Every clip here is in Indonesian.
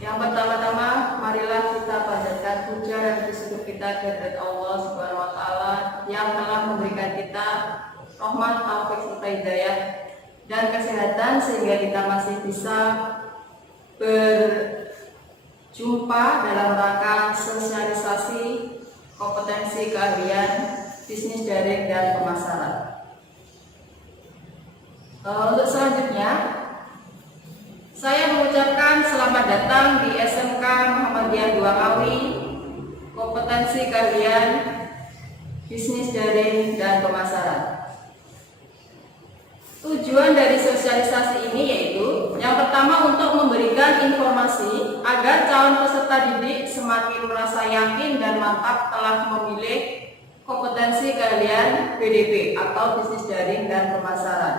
Yang pertama-tama, marilah kita panjatkan puja dan bersyukur kita kehadirat Allah Subhanahu wa Ta'ala yang telah memberikan kita rahmat, taufik serta hidayah dan kesehatan sehingga kita masih bisa berjumpa dalam rangka sosialisasi kompetensi keahlian bisnis daring dan pemasaran. Untuk selanjutnya, saya mengucapkan selamat datang di SMK Muhammadiyah 2 Ngawi, kompetensi keahlian bisnis daring dan pemasaran. Tujuan dari sosialisasi ini yaitu yang pertama untuk memberikan informasi agar calon peserta didik semakin merasa yakin dan mantap telah memilih kompetensi keahlian BDP atau bisnis daring dan pemasaran.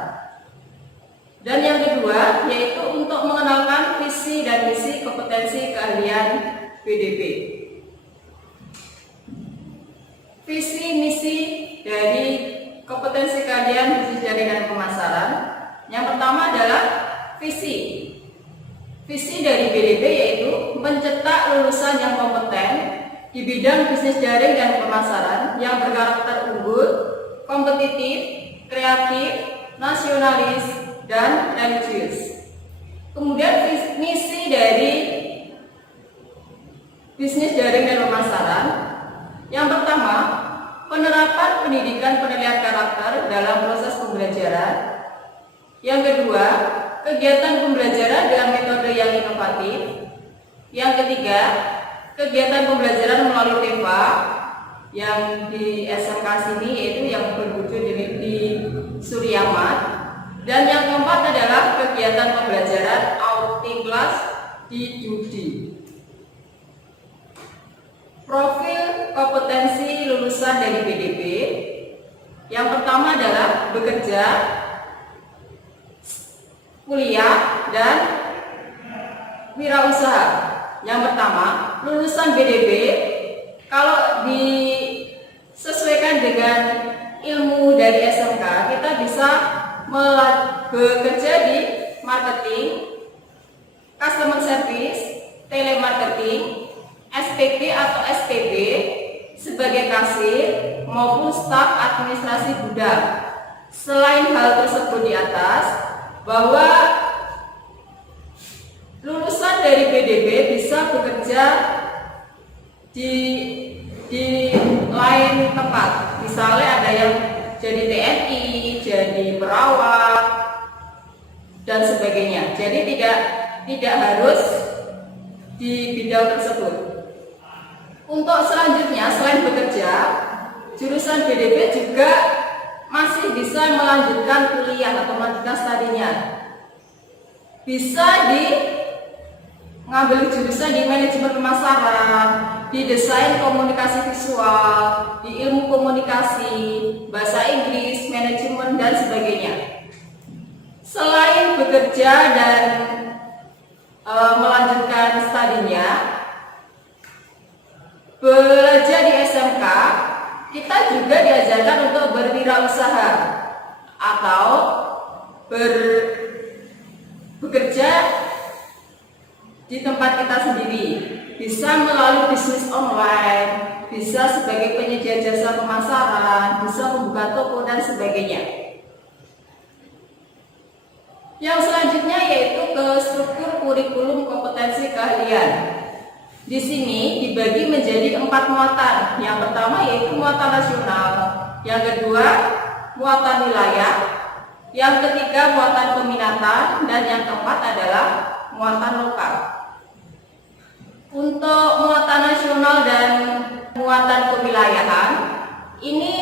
Dan yang kedua yaitu untuk mengenalkan visi dan misi kompetensi keahlian BDP. Visi misi dari kompetensi keahlian bisnis daring dan pemasaran. Yang pertama adalah visi. Visi dari BDP yaitu mencetak lulusan yang kompeten di bidang bisnis daring dan pemasaran yang berkarakter unggul, kompetitif, kreatif, nasionalis, dan religius. Kemudian misi dari bisnis daring dan pemasaran. Yang pertama, penerapan pendidikan penilaian karakter dalam proses pembelajaran. Yang kedua, kegiatan pembelajaran dengan metode yang inovatif. Yang ketiga, kegiatan pembelajaran melalui TEPA yang di SMK sini yaitu yang berwujud di Suryamat. Dan yang keempat adalah kegiatan pembelajaran outing class di Judi. Profil kompetensi lulusan dari BDP. Yang pertama adalah bekerja, kuliah, dan wirausaha. Yang pertama, lulusan BDP kalau disesuaikan dengan ilmu dari SMK, kita bisa bekerja di marketing, customer service, telemarketing, SPG atau SPB sebagai kasir maupun staf administrasi gudang. Selain hal tersebut di atas, bahwa lulusan dari BDP bisa bekerja di lain tempat. Misalnya ada yang jadi TNI, jadi perawat, dan sebagainya. Jadi tidak harus di bidang tersebut. Untuk selanjutnya, selain bekerja, jurusan BDP juga masih bisa melanjutkan kuliah atau melanjutkan studinya. Bisa mengambil jurusan di manajemen pemasaran, di desain komunikasi visual, di ilmu komunikasi, bahasa Inggris, manajemen, dan sebagainya. Selain bekerja dan melanjutkan studinya, belajar di SMK, kita juga diajarkan untuk berwirausaha atau bekerja di tempat kita sendiri. Bisa melalui bisnis online, bisa sebagai penyedia jasa pemasaran, bisa membuka toko, dan sebagainya. Yang selanjutnya yaitu ke struktur kurikulum kompetensi keahlian. Di sini dibagi menjadi 4 muatan. Yang pertama yaitu muatan nasional, yang kedua muatan wilayah, yang ketiga muatan peminatan, dan yang keempat adalah muatan lokal. Untuk muatan nasional dan muatan kewilayahan ini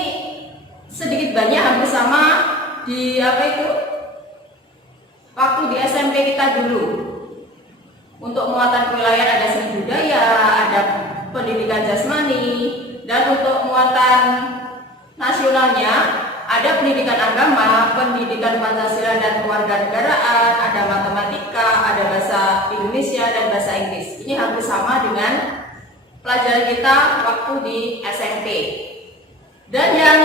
sedikit banyak hampir sama di waktu di SMP kita dulu. Untuk muatan kewilayahan ada seni budaya, ada pendidikan jasmani, dan untuk muatan nasionalnya ada pendidikan agama, pendidikan Pancasila dan kewarganegaraan, ada matematika, ada bahasa Indonesia, dan bahasa Inggris. Ini hampir sama dengan pelajaran kita waktu di SMP. Dan yang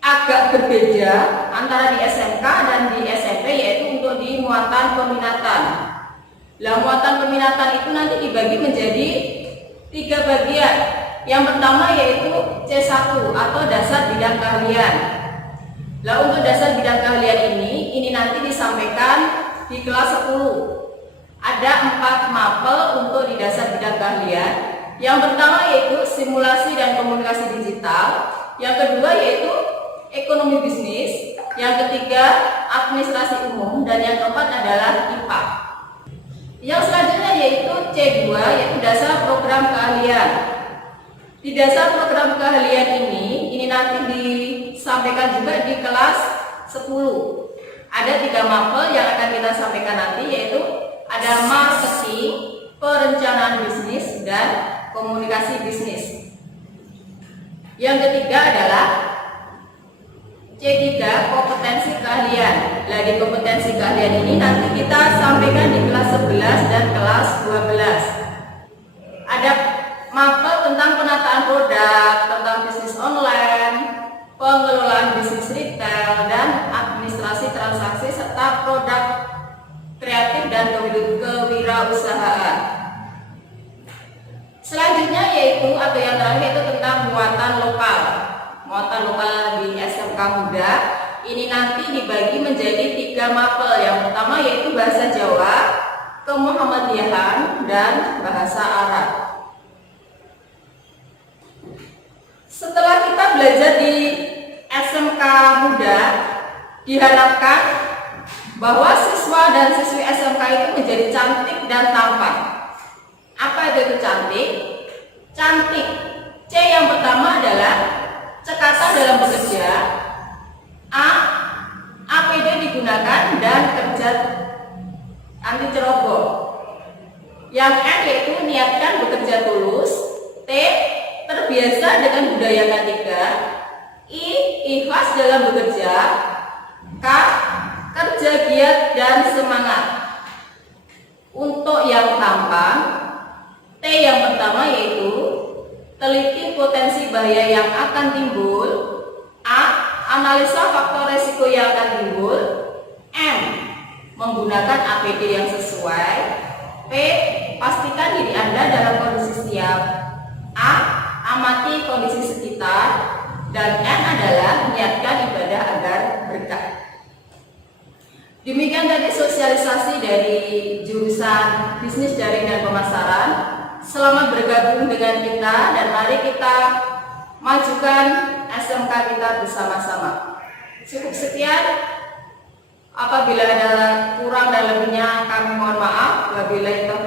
agak berbeda antara di SMK dan di SMP yaitu untuk peminatan. Lah, muatan peminatan itu nanti dibagi menjadi 3 bagian. Yang pertama yaitu C1 atau dasar bidang keahlian. Lah, untuk dasar bidang keahlian ini nanti disampaikan di kelas 10. Ada 4 mapel untuk di dasar bidang keahlian. Yang pertama yaitu simulasi dan komunikasi digital. Yang kedua yaitu ekonomi bisnis. Yang ketiga administrasi umum. Dan yang keempat adalah IPA. Yang selanjutnya yaitu C2 yaitu dasar program keahlian. Di dasar program keahlian ini nanti disampaikan juga di kelas 10. Ada 3 mapel yang akan kita sampaikan nanti, yaitu ada marketing, perencanaan bisnis, dan komunikasi bisnis. Yang ketiga adalah C3 kompetensi keahlian. Nah, di kompetensi keahlian ini nanti kita sampaikan di kelas 11 dan kelas 12. Ada mapel tentang penataan produk, tentang bisnis online, pengelolaan bisnis retail, dan administrasi transaksi serta produk kreatif dan kewirausahaan. Selanjutnya yaitu atau yang terakhir itu tentang muatan lokal. Muatan lokal di SMK Muda ini nanti dibagi menjadi 3 mapel. Yang pertama yaitu bahasa Jawa, kemuhammadiyahan, dan bahasa Arab. Setelah kita belajar di SMK Muda, diharapkan bahwa siswa dan siswi SMK itu menjadi cantik dan tampan. Apa itu cantik? Cantik. C yang pertama adalah cekatan dalam bekerja. A. APD digunakan dan kerja anti ceroboh. Yang N yaitu niatkan bekerja tulus. T. Terbiasa dengan budaya K3. I. Ikhlas dalam bekerja. K. Kerja giat dan semangat. Untuk yang tampan, T yang pertama yaitu teliti potensi bahaya yang akan timbul. A. Analisa faktor resiko yang akan timbul. M. Menggunakan APD yang sesuai. P. Pastikan diri Anda dalam kondisi siap. A. Amati kondisi sekitar. Dan N adalah niatkan ibadah agar berkah. Demikian tadi sosialisasi dari jurusan bisnis daring dan pemasaran. Selamat bergabung dengan kita dan mari kita majukan SMK kita bersama-sama. Cukup sekian. Apabila ada kurang dan lebihnya kami mohon maaf. Wabillahi taufiq.